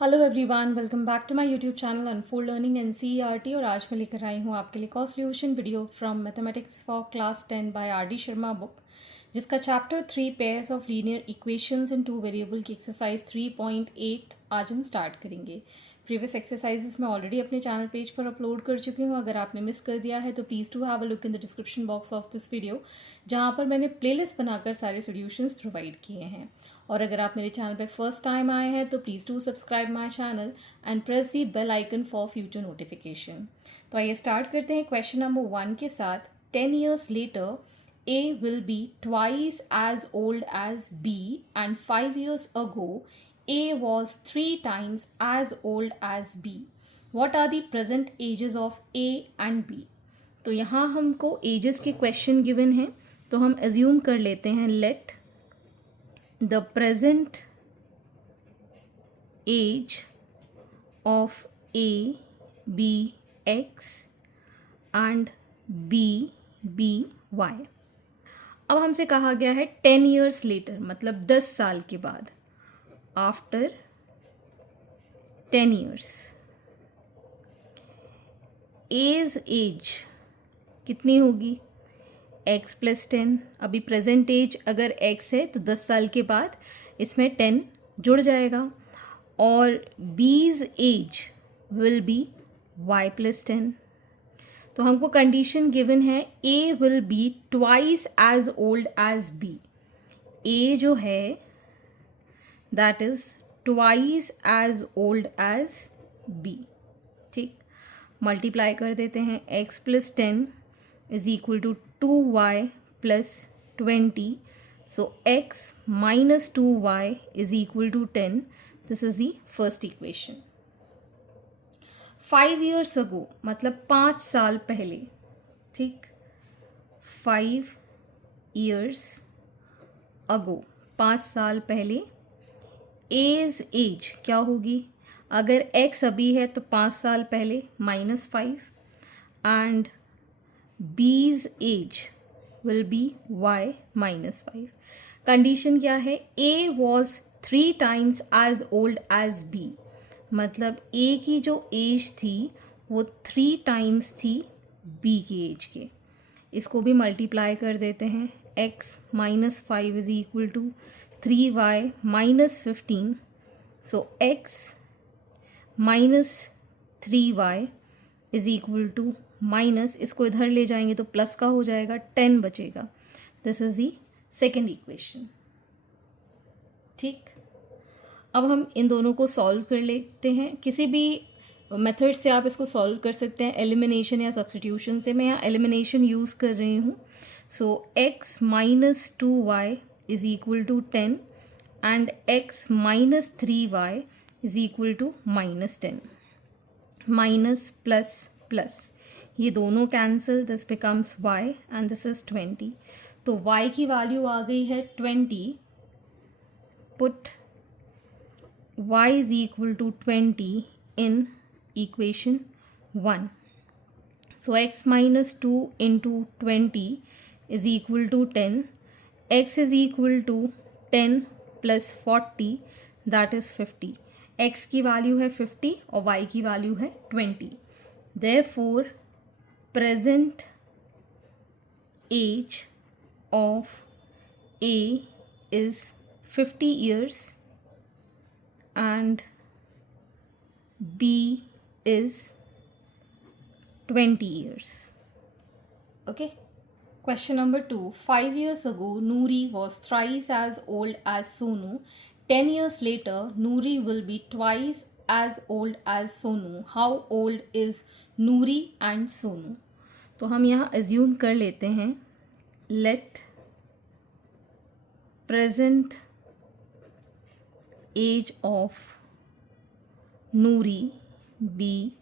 Hello everyone, welcome back to my YouTube channel unfold learning NCERT. और आज मैं लेकर आई हूँ आपके लिए constitution video from mathematics for class 10 by R D. Sharma book, जिसका chapter 3 pairs of linear equations in two variable की एक्सरसाइज 3.8 आज हम स्टार्ट करेंगे। प्रीवियस एक्सरसाइजेस मैं ऑलरेडी अपने चैनल पेज पर अपलोड कर चुकी हूँ। अगर आपने मिस कर दिया है तो please to have a look in the description box of this video, जहाँ पर मैंने प्लेलिस्ट बनाकर सारे सॉल्यूशंस प्रोवाइड किए हैं। और अगर आप मेरे चैनल पर फर्स्ट टाइम आए हैं तो please do subscribe my channel and press the bell icon for future notification. तो आइए स्टार्ट करते हैं क्वेश्चन नंबर 1 के साथ। 10 years later, A will be twice as old as B, and 5 years ago, A was 3 times as old as B. What are the present ages of A and B? तो यहाँ हमको edges के question given हैं, तो हम assume कर लेते हैं late the present age of A be X and B be Y। अब हमसे कहा गया है 10 years later, मतलब 10 साल के बाद। आफ्टर 10 years A's एज कितनी होगी? x plus 10। अभी प्रेजेंट एज अगर x है तो 10 साल के बाद इसमें 10 जुड़ जाएगा। और B's age will be y plus 10। तो हमको कंडीशन गिवन है A will be twice as old as B। A जो है that is twice as old as B। ठीक, मल्टीप्लाई कर देते हैं। x plus 10 is equal to 2y plus 20. So x minus 2y is equal to 10. This is the first equation. 5 years ago मतलब 5 साल पहले। ठीक, 5 years ago 5 साल पहले A's एज क्या होगी? अगर x अभी है तो 5 साल पहले -5 and B's age will be y minus 5. Condition क्या है? A was 3 times as old as B। मतलब A की जो एज थी वो 3 टाइम्स थी B की एज के। इसको भी मल्टीप्लाई कर देते हैं। x minus 5 is equal to 3y minus 15. So x minus 3y is equal to minus, इसको इधर ले जाएंगे तो प्लस का हो जाएगा, 10 बचेगा। This is the second equation. ठीक, अब हम इन दोनों को सॉल्व कर लेते हैं। किसी भी मेथड से आप इसको सॉल्व कर सकते हैं, एलिमिनेशन या सब्स्टिट्यूशन से। मैं यहाँ एलिमिनेशन यूज़ कर रही हूँ। So x minus 2y is equal to 10 and x minus 3y is equal to minus 10। Minus plus plus, ये दोनों cancel, this becomes y and this is 20। तो y की वैल्यू आ गई है 20। Put y is equal to 20 in equation 1। So x minus 2 into 20 is equal to 10। x is equal to 10 plus 40 that is 50। x की value है 50 और y की value है 20। Therefore present age of A is 50 years and B is 20 years. Okay. Question number 2. 5 years ago, Noori was thrice as old as Sonu. 10 years later, Noori will be twice as old as Sonu. How old is Noori and Sonu? तो हम यहाँ assume कर लेते हैं let present age of Noori be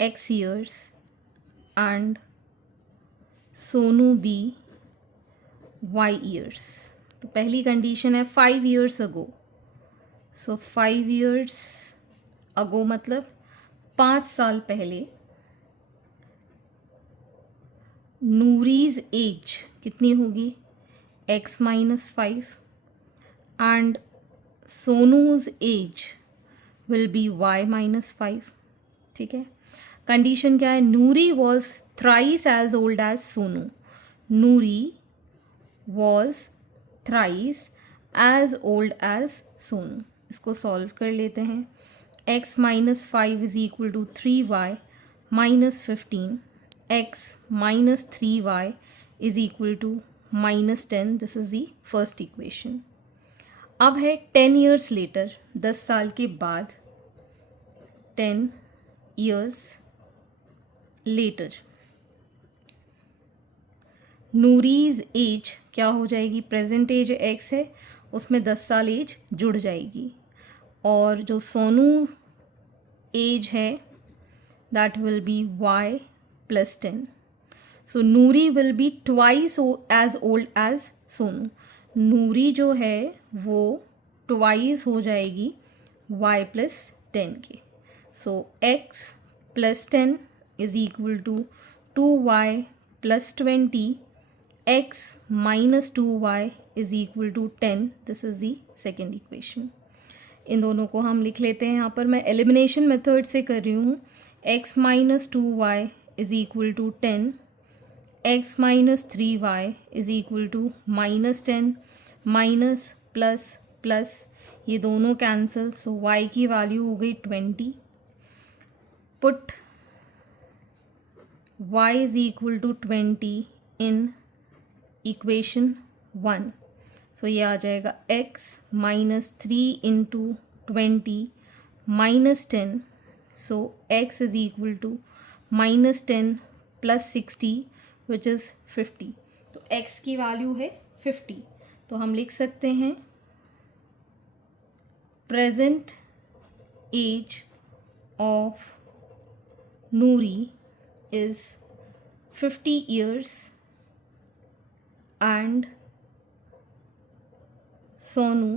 x years and Sonu be y years। तो पहली condition है 5 years ago। सो 5 years ago मतलब 5 साल पहले नूरीज एज कितनी होगी? x minus 5 and Sonu's age will be y minus 5. ठीक है. कंडीशन क्या है? Noori was thrice as old as Sonu. Noori was thrice as old as Sonu. इसको सॉल्व कर लेते हैं. x minus 5 is equal to 3y minus 15. x minus 3y is equal to minus 10. This is the first equation. अब है 10 years later, 10 साल के बाद. 10 years later नूरीज as क्या हो जाएगी? प्रेजेंट एज x है, उसमें 10 साल एज जुड़ जाएगी. और जो सोनू एज है that will be y plus 10. So Noori will be twice as old as Sonu. Noori जो है वो ट्वाइस हो जाएगी y प्लस 10 के. So x plus 10 is equal to 2y plus 20. x minus 2y is equal to 10. This is the second equation. इन दोनों को हम लिख लेते हैं. यहाँ पर मैं एलिमिनेशन मेथड से कर रही हूँ. x minus 2y is equal to 10. x minus 3y is equal to minus 10. Minus plus plus ये दोनों कैंसिल. सो y की वैल्यू हो गई 20. Put y is equal to 20 in equation 1. So ये आ जाएगा x minus 3 into 20 minus 10. So x is equal to minus 10 plus 60 which is 50. तो x की वैल्यू है 50. तो हम लिख सकते हैं present age of Noori is 50 years and Sonu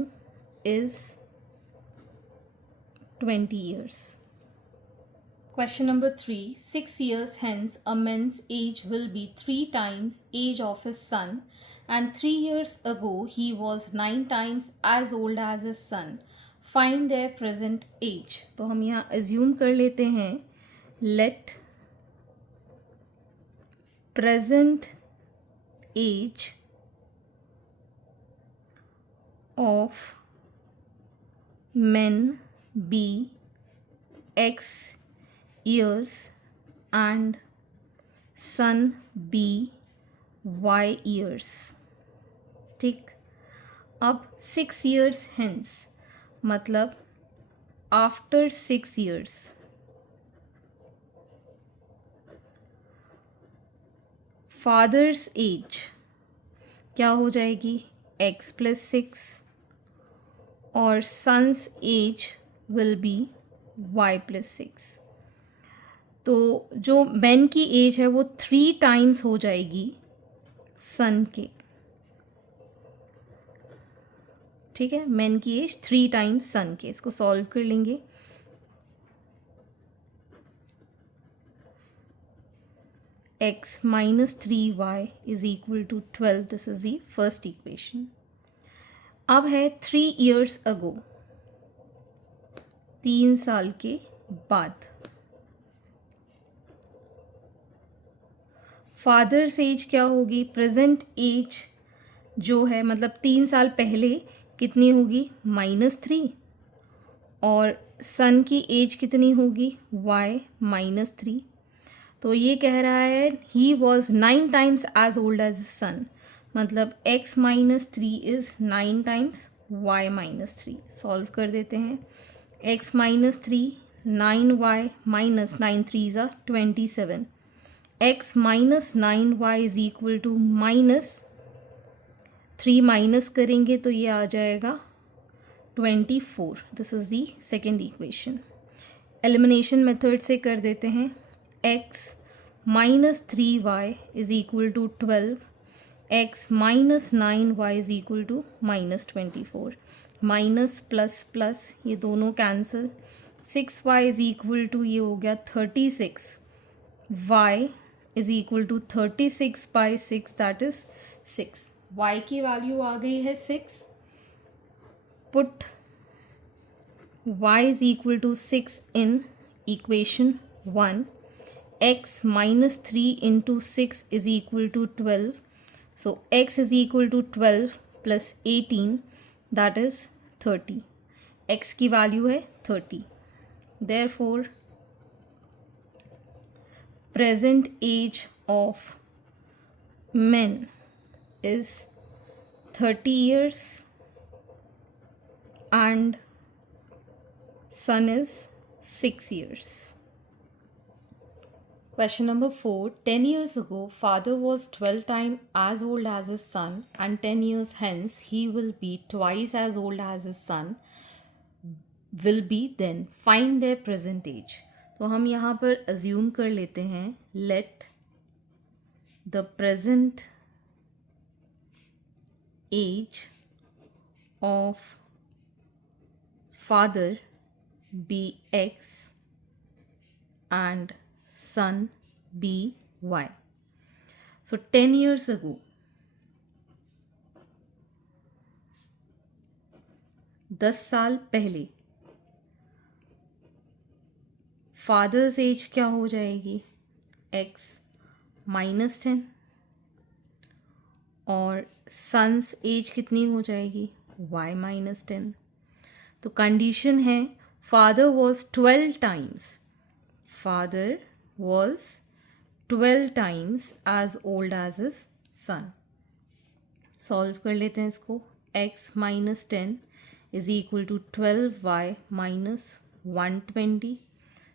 is 20 years. Question number 3. 6 years hence a man's age will be 3 times age of his son, and 3 years ago he was 9 times as old as his son. Find their present age. तो हम यहाँ assume कर लेते हैं let present age of men be x years and son be y years. ठीक. अब 6 years hence मतलब after 6 years. Father's age क्या हो जाएगी? x प्लस 6 और son's age will be y plus 6. तो जो मैन की एज है वो 3 टाइम्स हो जाएगी सन के. ठीक है. मैन की एज 3 टाइम्स सन के. इसको सॉल्व कर लेंगे. x minus 3y is equal to 12. This is the first equation. अब है 3 years ago, 3 साल के बाद. फादर्स एज क्या होगी? प्रेजेंट एज जो है मतलब 3 साल पहले कितनी होगी? -3. और सन की एज कितनी होगी? y -3. तो ये कह रहा है he was 9 times as old as son. मतलब x minus 3 is 9 times y minus 3. Solve कर देते हैं. x माइनस 3 9y माइनस 9 3 ज़ा 27. x minus 9y is equal to minus 3 minus करेंगे तो ये आ जाएगा 24. This is the second equation. Elimination method से कर देते हैं. x minus 3y is equal to 12. x minus 9y is equal to minus 24. Minus plus plus ये दोनों cancel. 6y is equal to ये हो गया 36. y is equal to 36 by 6 that is 6. y की वैल्यू आ गई है 6. Put y is equal to 6 in equation 1. X minus 3 into 6 is equal to 12. So x is equal to 12 plus 18, that is 30. x की value है 30. Therefore, present age of men is 30 years and son is 6 years. Question number 4. 10 years ago, father was 12 times as old as his son, and 10 years hence, he will be twice as old as his son will be then. Find their present age. तो हम यहाँ पर assume कर लेते हैं, let the present age of father be X and son be Y. So 10 years ago, 10 साल पहले fathers age क्या हो जाएगी, x माइनस 10, और सन्स एज कितनी हो जाएगी, y माइनस 10. तो कंडीशन है father was 12 times, father was 12 times as old as his son. Solve कर लेते हैं इसको. x minus 10 is equal to 12y minus 120.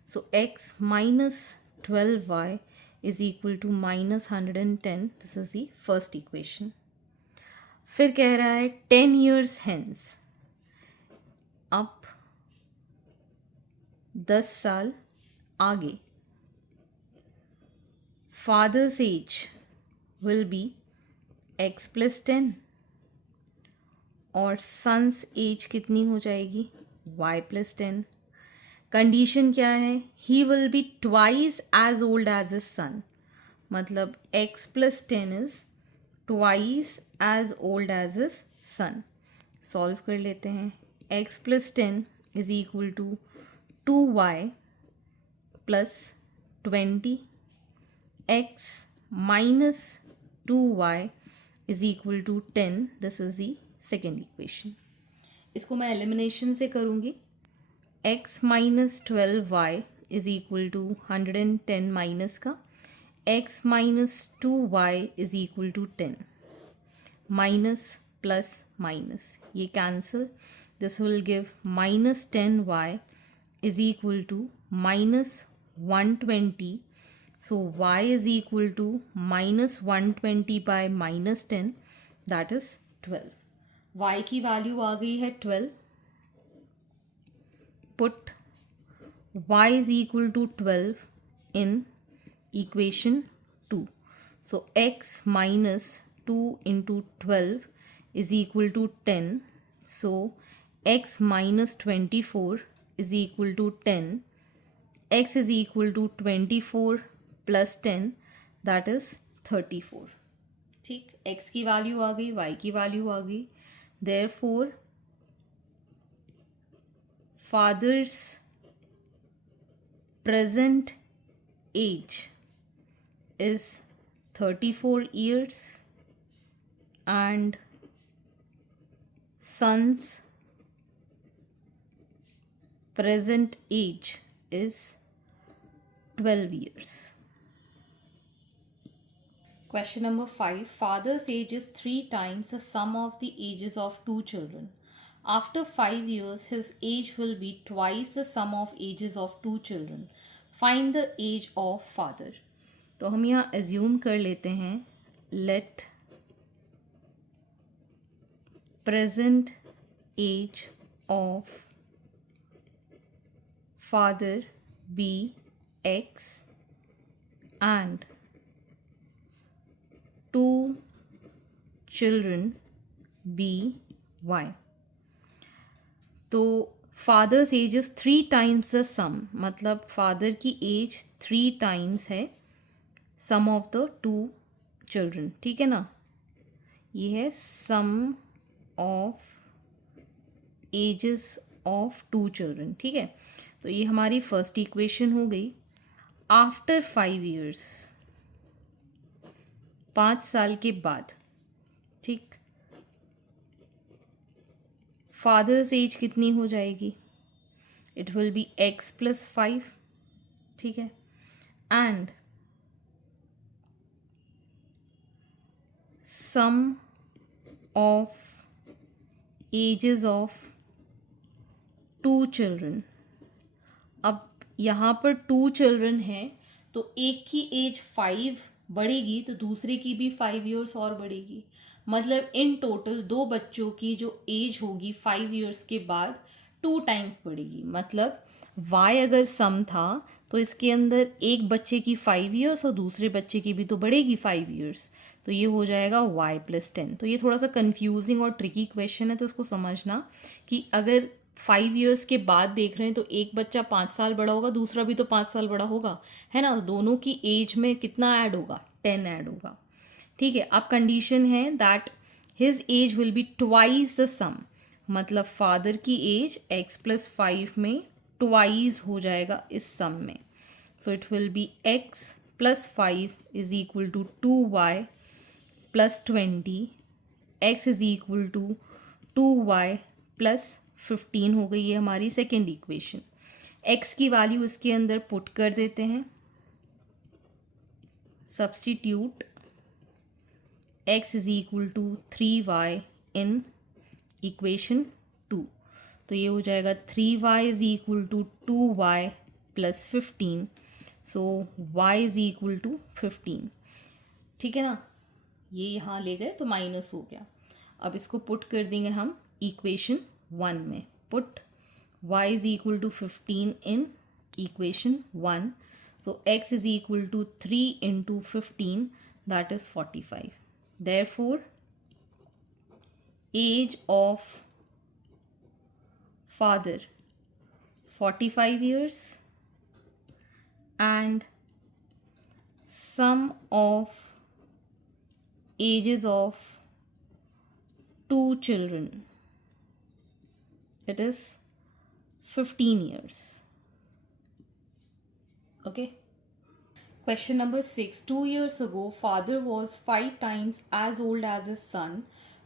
So x minus 12y is equal to minus 110. This is the first equation. फिर कह रहा है 10 years hence, अब 10 साल आगे, father's age will be x plus 10 और सन्स एज कितनी हो जाएगी, y प्लस 10. कंडीशन क्या है, he will be twice as old as his son, मतलब x plus 10 is twice as old as his son. Solve कर लेते हैं. x plus 10 is equal to 2y plus 20. x minus 2y is equal to 10. This is the second equation. इसको मैं elimination से करूँगी. x minus 12y is equal to 110 minus का x minus 2y is equal to 10. Minus plus minus ये cancel. This will give minus 10y is equal to minus 120. So y is equal to minus 120 by minus 10, that is 12. y की value आ गई है 12. Put y is equal to 12 in equation 2. So x minus 2 into 12 is equal to 10. So x minus 24 is equal to 10. x is equal to 24 plus 10, that is 34. ठीक, x की value आ गई, y की value आ गई. Therefore, father's present age is 34 years and son's present age is 12 years. Question number 5. Father's age is 3 times the sum of the ages of 2 children. After 5 years, his age will be twice the sum of ages of 2 children. Find the age of father. तो हम यहाँ assume कर लेते हैं, let present age of father be x and 2 children be y. तो father's age is 3 times the sum, मतलब father की as 3 times है सम ऑफ द 2 चिल्ड्रन. ठीक है ना, ये है सम ऑफ एजेस ऑफ 2 चिल्ड्रन, ठीक है। तो ये हमारी फर्स्ट इक्वेशन हो गई। आफ्टर 5 ईयर्स, 5 साल के बाद, ठीक, फादर्स एज कितनी हो जाएगी? इट विल बी x + 5, ठीक है। And sum of ages of 2 children. अब यहाँ पर 2 चिल्ड्रन हैं, तो एक की एज 5 बढ़ेगी तो दूसरे की भी 5 ईयर्स और बढ़ेगी। मतलब इन टोटल 2 बच्चों की जो एज होगी 5 ईयर्स के बाद 2 टाइम्स बढ़ेगी। मतलब y अगर सम था तो इसके अंदर एक बच्चे की 5 ईयर्स और दूसरे बच्चे की भी तो बढ़ेगी 5 ईयर्स, तो ये हो जाएगा y + 10। तो ये थोड़ा सा कंफ्यूजिंग और ट्रिकी क्वेश्चन है, तो इसको समझना कि अगर 5 ईयर्स के बाद देख रहे हैं तो एक बच्चा 5 साल बड़ा होगा, दूसरा भी तो 5 साल बड़ा होगा, है ना। दोनों की एज में कितना ऐड होगा? 10 ऐड होगा, ठीक है। अब कंडीशन है that his age will be twice the sum. मतलब फादर की एज x + 5 में ट्वाइस हो जाएगा इस सम में। So it will be x + 5 = 2y + 20, x = 2y + 15 हो गई है हमारी सेकेंड इक्वेशन। x की वैल्यू इसके अंदर पुट कर देते हैं, substitute x = 3y in equation 2। तो ये हो जाएगा 3y = 2y + 15, सो y = 15, ठीक है ना। ये यहाँ ले गए तो माइनस हो गया। अब इसको पुट कर देंगे हम इक्वेशन 1 में। Put y = 15 in equation 1, so x = 3 × 15, that is 45. Therefore, age of father 45 years and sum of ages of 2 children, it is 15 years. Okay. Question number 6. 2 years ago, father was 5 times as old as his son.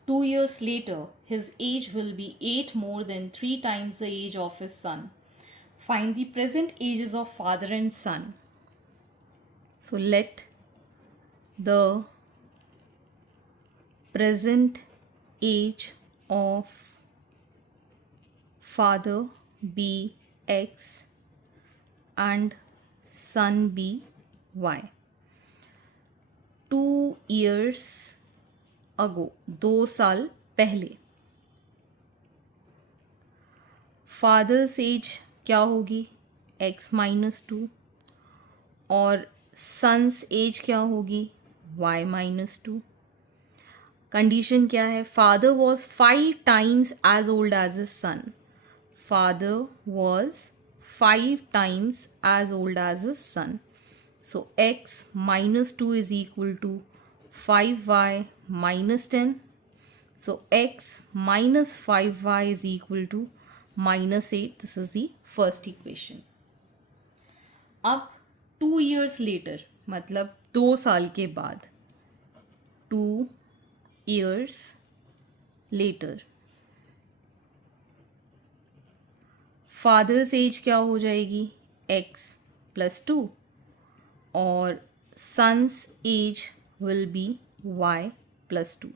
2 years later, his age will be 8 more than 3 times the age of his son. Find the present ages of father and son. So let the present age of father be x and son be y. 2 years ago, 2 साल पहले, fathers age क्या होगी? x - 2, और son's as क्या होगी? y - 2। Condition क्या है? Father was 5 times as old as his son. Father was 5 times as old as his son. So x - 2 = 5y - 10. So x - 5y = -8. This is the first equation. अब 2 years later, मतलब 2 साल के बाद, 2 years later, fathers age क्या हो जाएगी? x + 2, और son's age will be y + 2।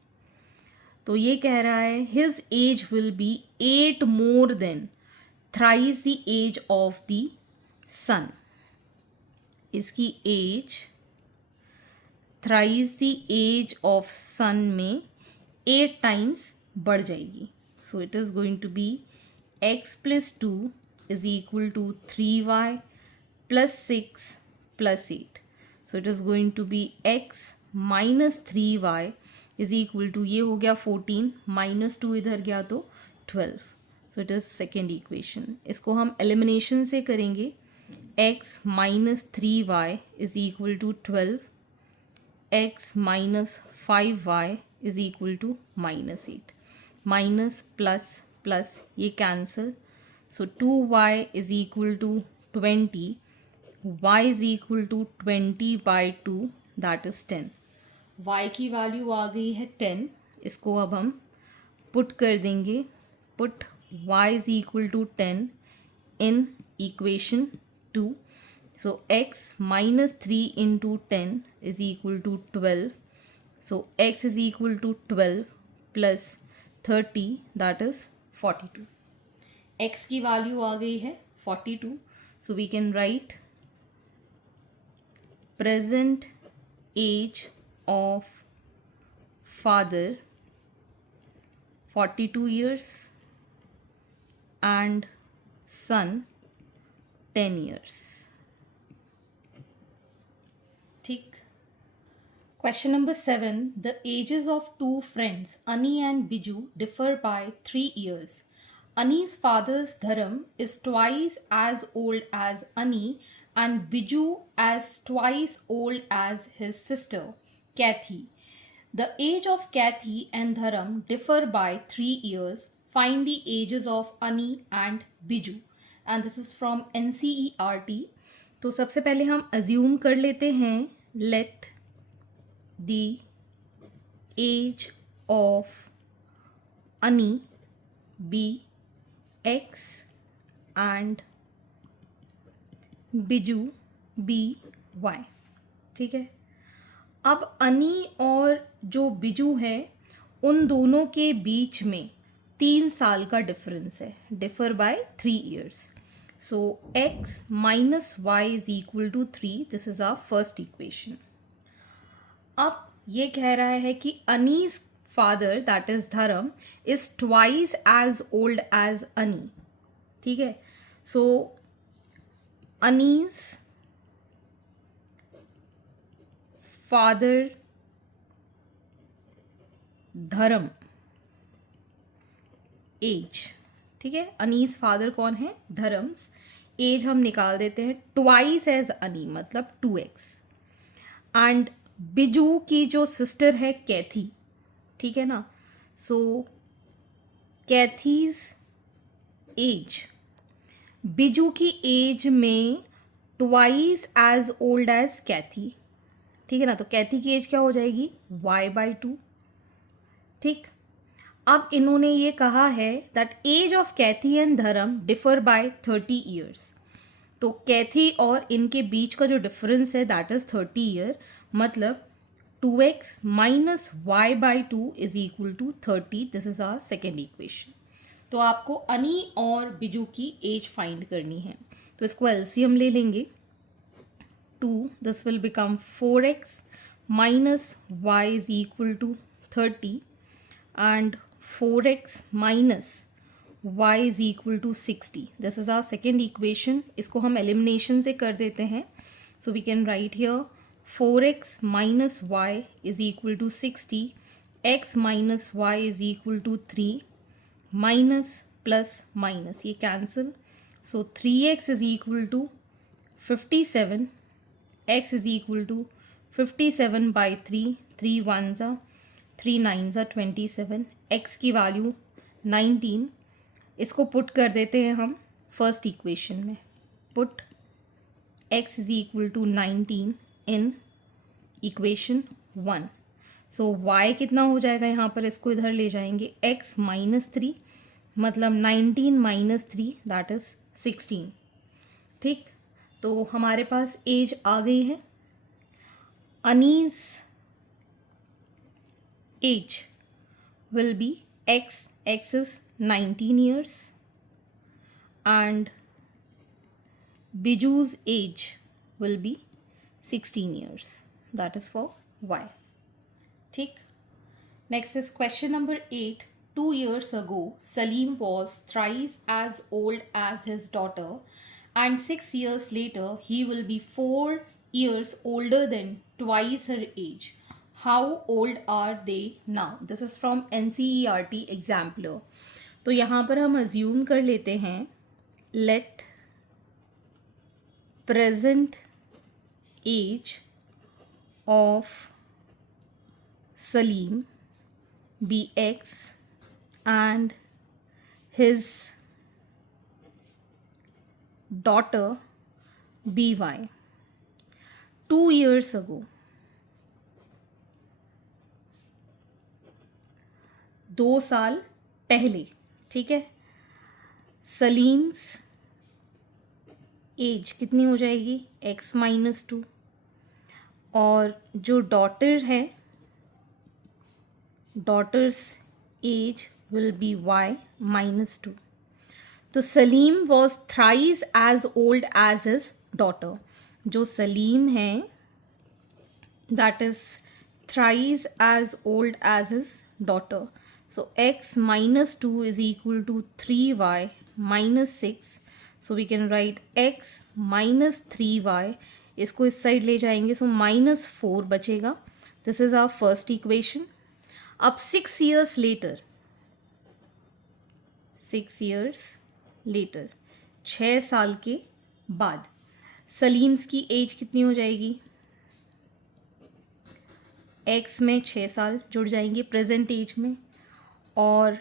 तो ये कह रहा है his age will be 8 more than thrice the age of the son. इसकी age thrice the age of son में 8 टाइम्स बढ़ जाएगी। So it is going to be x + 2 = 3y + 6 + 8. So it is going to be x - 3y = ये हो गया 14, -2 इधर गया तो 12. So it is second equation. इसको हम एलिमिनेशन से करेंगे। x - 3y = 12, x - 5y = -8, minus plus plus ये cancel, So 2y is equal to 20. y is equal to 20 by 2, that is 10. y की वैल्यू आ गई है 10. इसको अब हम पुट कर देंगे. Put y is equal to 10 in equation 2. So x minus 3 into 10 is equal to 12. So x is equal to 12 plus 30, that is 42. x की वैल्यू आ गई है 42. So we can write present age of father 42 years and son 10 years. ठीक. Question number 7. The ages of two friends, Ani and Biju, differ by 3 years. Ani's father's Dharam is twice as old as Ani and Biju as twice old as his sister, Kathy. The age of Kathy and Dharam differ by 3 years. Find the ages of Ani and Biju. And this is from NCERT. तो सबसे पहले हम assume कर लेते हैं, let the age of Ani be x and Biju be y. ठीक है. अब अनी और जो बिजू है उन दोनों के बीच में 3 साल का डिफरेंस है. Differ by 3 years. So x minus y is equal to 3. This is our first equation. अब ये कह रहा है कि Ani's father that is Dharam is twice as old as Ani. ठीक है. So Ani's father Dharam age. ठीक है. अनीस फादर कौन है? धर्म्स. एज हम निकाल देते हैं ट्वाइस एज अनी मतलब 2x. एंड बिजू की जो सिस्टर है कैथी. ठीक है ना. सो कैथीज एज बिजू की एज में ट्वाइस एज ओल्ड एज कैथी. ठीक है ना. तो कैथी की एज क्या हो जाएगी? y/2. ठीक. अब इन्होंने ये कहा है that age of Kathy and Dharam differ by 30 years. तो कैथी और इनके बीच का जो डिफरेंस है दैट इज 30 year. मतलब 2x minus y/2 is equal to 30. This is our second equation. तो आपको अनी और बिजू की एज फाइंड करनी है. तो इसको एलसीएम ले लेंगे. 2, this will become 4x minus y is equal to 30 and 4x minus y is equal to 60. This is our second equation. इसको हम elimination से कर देते हैं. So we can write here 4x minus y is equal to 60. x minus y is equal to 3. Minus plus minus ये cancel. So 3x is equal to 57. x is equal to 57 by 3. 3 ones are 3 nines are 27. x की value 19. इसको put कर देते हैं हम first equation में. Put x is equal to 19 in equation 1. So y कितना हो जाएगा यहाँ पर? इसको इधर ले जाएंगे. x माइनस 3 मतलब 19 माइनस 3 दैट इज 16. ठीक. तो हमारे पास एज आ गई है. Anees's age will be x. x is 19 years and Biju's age will be 16 years. That is for y. ठीक. Next is question number 8. 2 years ago, Salim was thrice as old as his daughter, and 6 years later, he will be 4 years older than twice her age. How old are they now? This is from NCERT Exemplar. तो यहाँ पर हम assume कर लेते हैं let present age of Salim be x and his daughter by 2 years ago. 2 साल पहले, ठीक है। सलीम्स एज कितनी हो जाएगी, x-2, और जो डॉटर है, daughters as will be y-2. तो Salim was thrice as old as his daughter. जो सलीम है that is thrice as old as his daughter. So x-2 is equal to 3y-6. So we can write x-3y. इसको इस साइड ले जाएंगे, so -4 बचेगा. This is our first equation. अब 6 years later, 6 years later, 6 साल के बाद सलीम्स की एज कितनी हो जाएगी, x में 6 साल जुड़ जाएंगे प्रेजेंट एज में, और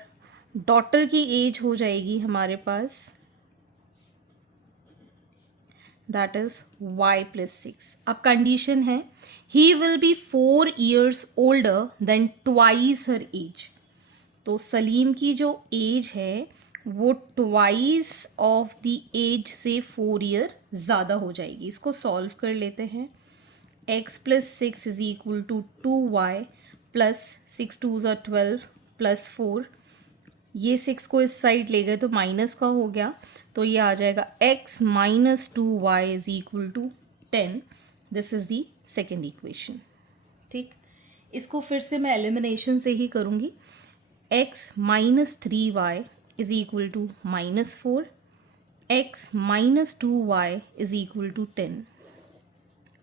डॉटर की एज हो जाएगी हमारे पास दैट इज y+6. अब कंडीशन है he will be 4 years older than twice her age. तो सलीम की जो एज है वो ट्वाइस ऑफ द एज से 4 year ज़्यादा हो जाएगी. इसको सॉल्व कर लेते हैं. x+6 is equal to 2y plus 6 2s are 12 plus 4. ये 6 को इस साइड ले गए तो माइनस का हो गया, तो ये आ जाएगा x-2y is equal to 10. This is the second equation. ठीक, इसको फिर से मैं एलिमिनेशन से ही करूँगी. x-3y is equal to -4. x-2y is equal to 10.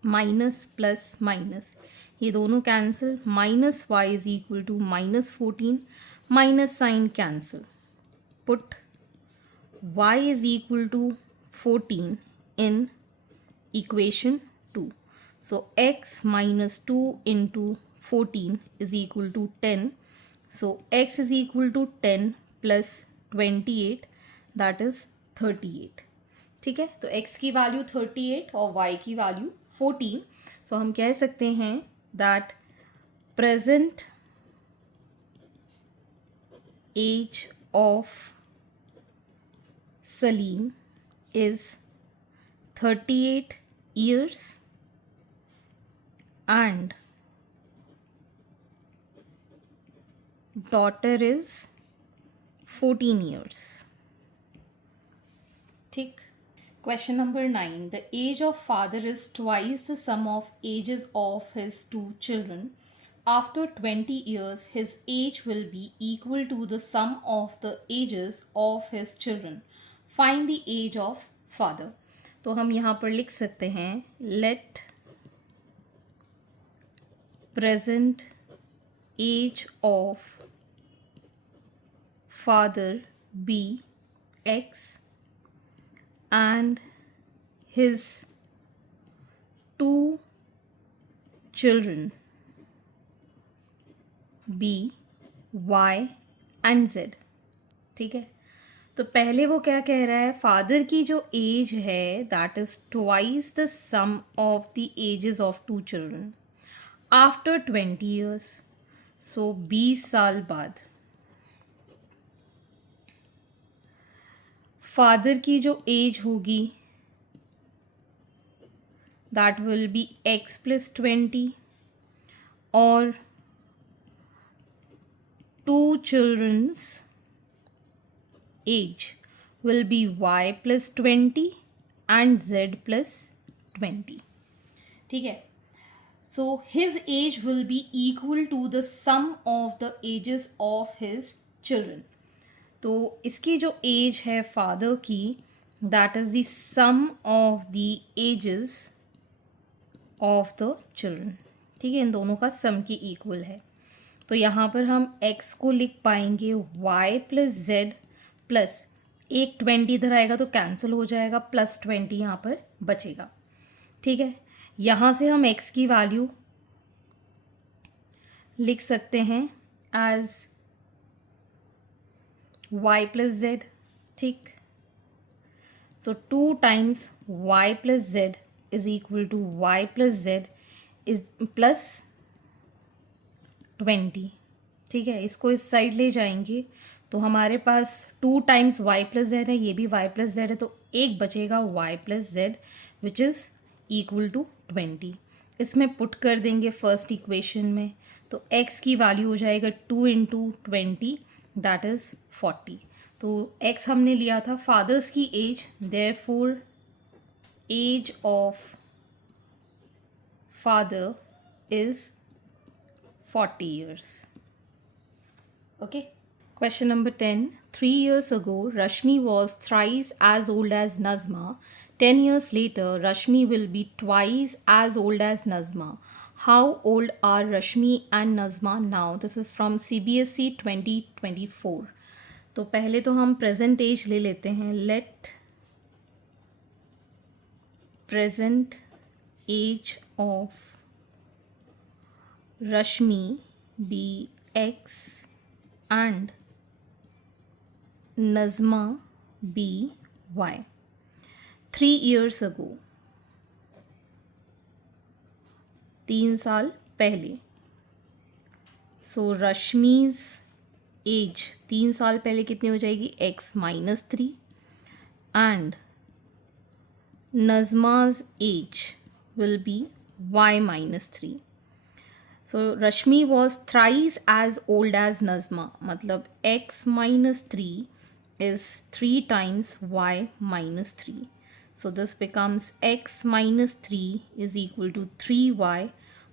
Minus plus minus ये दोनों cancel. -y is equal to -14. Minus sign cancel. Put y is equal to 14 in equation 2. So x-2 into 14 is equal to 10. So x is equal to 10 plus 28, that is 38. ठीक है, तो x की value 38 और y की value 14. सो हम कह सकते हैं that present age of Salim is 38 years and daughter is 14 years. ठीक. Question number 9. The age of father is twice the sum of ages of his 2 children. After 20 years, his age will be equal to the sum of the ages of his children. Find the age of father. तो हम यहाँ पर लिख सकते हैं let present age of father be x and his 2 children be y and z. ठीक है, तो पहले वो क्या कह रहा है, फादर की जो एज है that is twice the sum of the ages of 2 children after 20 years. सो 20 साल बाद फादर की जो एज होगी दैट विल बी x+20 और 2 children's age will be y+20 and z+20. ठीक है, so his age will be equal to the sum of the ages of his children. तो इसकी जो एज है फादर की that is the sum of the ages of the children. ठीक है, इन दोनों का सम की इक्वल है. तो यहाँ पर हम x को लिख पाएंगे y+z प्लस एक 20 इधर आएगा तो कैंसिल हो जाएगा, +20 यहाँ पर बचेगा. ठीक है, यहाँ से हम x की वैल्यू लिख सकते हैं एज y+z. ठीक, So 2 times y plus z is equal to y plus z is plus 20. ठीक है, इसको इस साइड ले जाएंगे तो हमारे पास 2 टाइम्स y प्लस जेड है, ये भी y प्लस जेड है, तो एक बचेगा y plus z which is equal to 20. इसमें पुट कर देंगे फर्स्ट इक्वेशन में, तो x की वैल्यू हो जाएगा 2 इंटू 20 दैट इज़ 40. तो x हमने लिया था फादर्स की age, therefore age of father is 40 years. Okay. Question number 10. 3 years ago, Rashmi was thrice as old as Nazma. 10 years later, Rashmi will be twice as old as Nazma. How old are Rashmi and Nazma now? This is from CBSE 2024. तो पहले तो हम present age ले लेते हैं. Let present age of Rashmi be X and Nazma be Y. 3 years ago, 3 साल पहले. So Rashmi's age 3 साल पहले कितनी हो जाएगी? X minus 3 and Nazma's age will be Y minus 3. So Rashmi was thrice as old as Nazma. मतलब x minus 3 is 3 times y minus 3. So this becomes x minus 3 is equal to 3y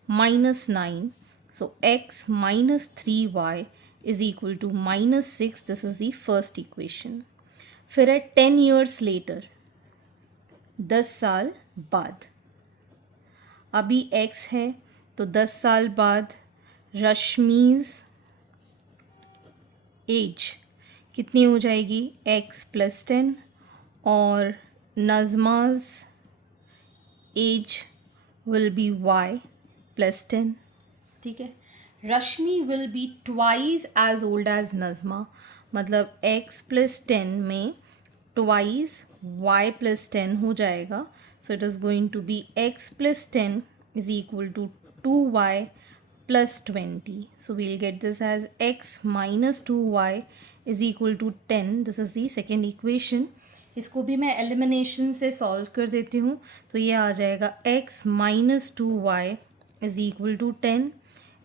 minus 9. So x minus 3y is equal to minus 6. This is the first equation. फिर है 10 years later. 10 साल बाद. अभी x है तो 10 साल बाद रश्मीज़ as कितनी हो जाएगी? x प्लस 10 और Nazma's age will be y plus 10. ठीक है, Rashmi will be twice as old as Nazma, मतलब x प्लस 10 में ट्वाइस y प्लस 10 हो जाएगा. So it is going to be x plus 10 is equal to 2y plus 20. So we'll get this as x minus 2y is equal to 10. This is the second equation. इसको भी मैं elimination से solve कर देती हूँ, तो ये आ जाएगा x minus 2y is equal to 10,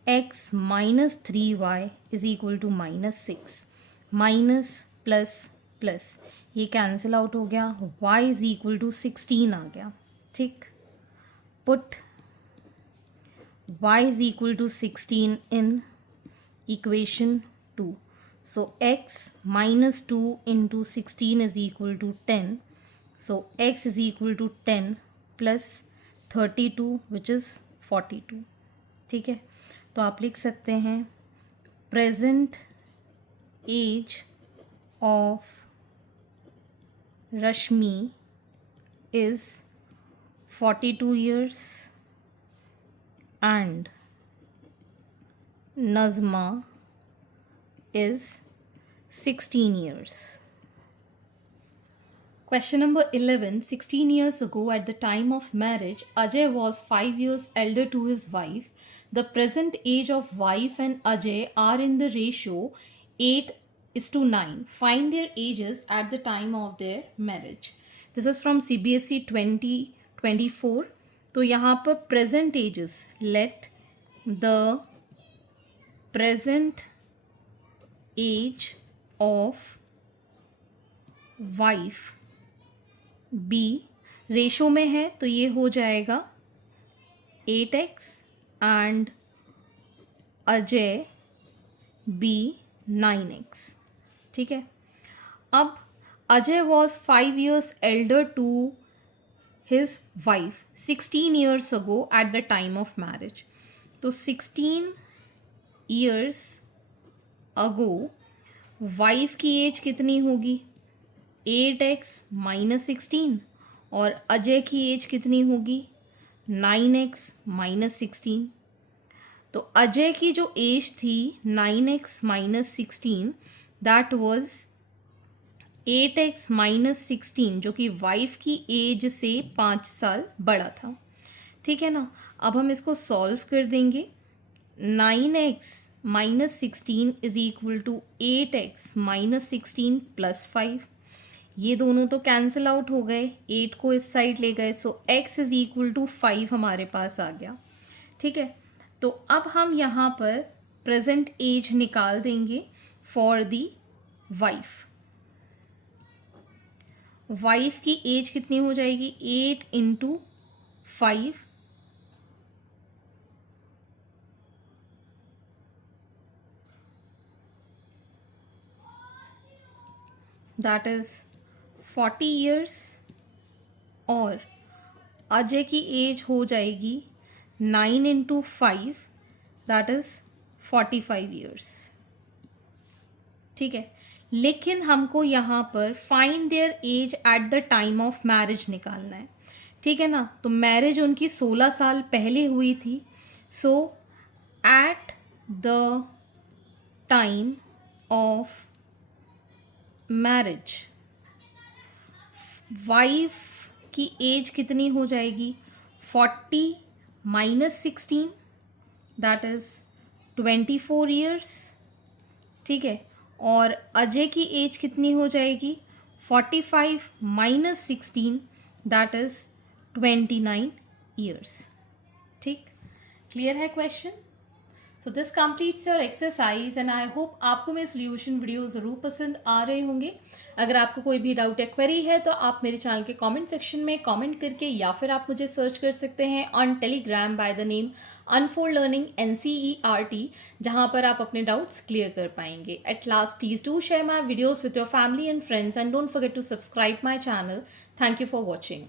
x minus 3y is equal to minus 6, minus plus plus ये कैंसिल आउट हो गया, y is equal to 16 आ गया. ठीक, put y is equal to 16 in equation 2. So x minus 2 into 16 is equal to 10. So x is equal to 10 plus 32 which is 42. ठीक है, तो आप लिख सकते हैं present age of Rashmi is 42 years and Nazma is 16 years. Question number 11. 16 years ago at the time of marriage, Ajay was 5 years elder to his wife. The present age of wife and Ajay are in the ratio 8:9. Find their ages at the time of their marriage. This is from CBSE 2024. तो यहाँ पर present ages, let the present age of wife B, ratio में है तो ये हो जाएगा 8x and Ajay B 9x. ठीक है, अब Ajay was 5 years elder to his wife 16 years ago at the time of marriage. तो 16 years ago वाइफ की एज कितनी होगी? 8x minus 16. और अजय की एज कितनी होगी? 9x minus 16. तो अजय की जो एज थी 9x minus 16 that was 8x minus 16 जो कि वाइफ की एज से 5 साल बड़ा था, ठीक है ना। अब हम इसको सॉल्व कर देंगे। 9x minus 16 is equal to 8x minus 16 plus 5। ये दोनों तो कैंसिल आउट हो गए, 8 को इस साइड ले गए, सो x इज इक्वल टू 5 हमारे पास आ गया, ठीक है। तो अब हम यहाँ पर प्रेजेंट एज निकाल देंगे फॉर दी वाइफ। वाइफ की एज कितनी हो जाएगी, 8 इंटू 5, दैट इज 40 ईयर्स, और अजय की एज हो जाएगी 9 इंटू 5, दैट इज 45 ईयर्स, ठीक है। लेकिन हमको यहाँ पर find their age at the time of marriage निकालना है, ठीक है ना। तो मैरिज उनकी 16 साल पहले हुई थी, so at the time of marriage wife की एज कितनी हो जाएगी, 40 माइनस 16, दैट इज 24 ईयर्स, ठीक है। और अजय की एज कितनी हो जाएगी, 45 माइनस 16, दैट इज 29 ईयर्स, ठीक। क्लियर है question. So this completes your exercise and I hope आपको मेरे सोल्यूशन वीडियो ज़रूर पसंद आ रहे होंगे। अगर आपको कोई भी डाउट या क्वेरी है तो आप मेरे चैनल के कमेंट सेक्शन में कमेंट करके, या फिर आप मुझे सर्च कर सकते हैं on Telegram by the name unfold learning NCERT, जहां पर आप अपने डाउट्स क्लियर कर पाएंगे। At last, please do share my videos with your family and friends and don't forget to subscribe my channel. Thank you for watching.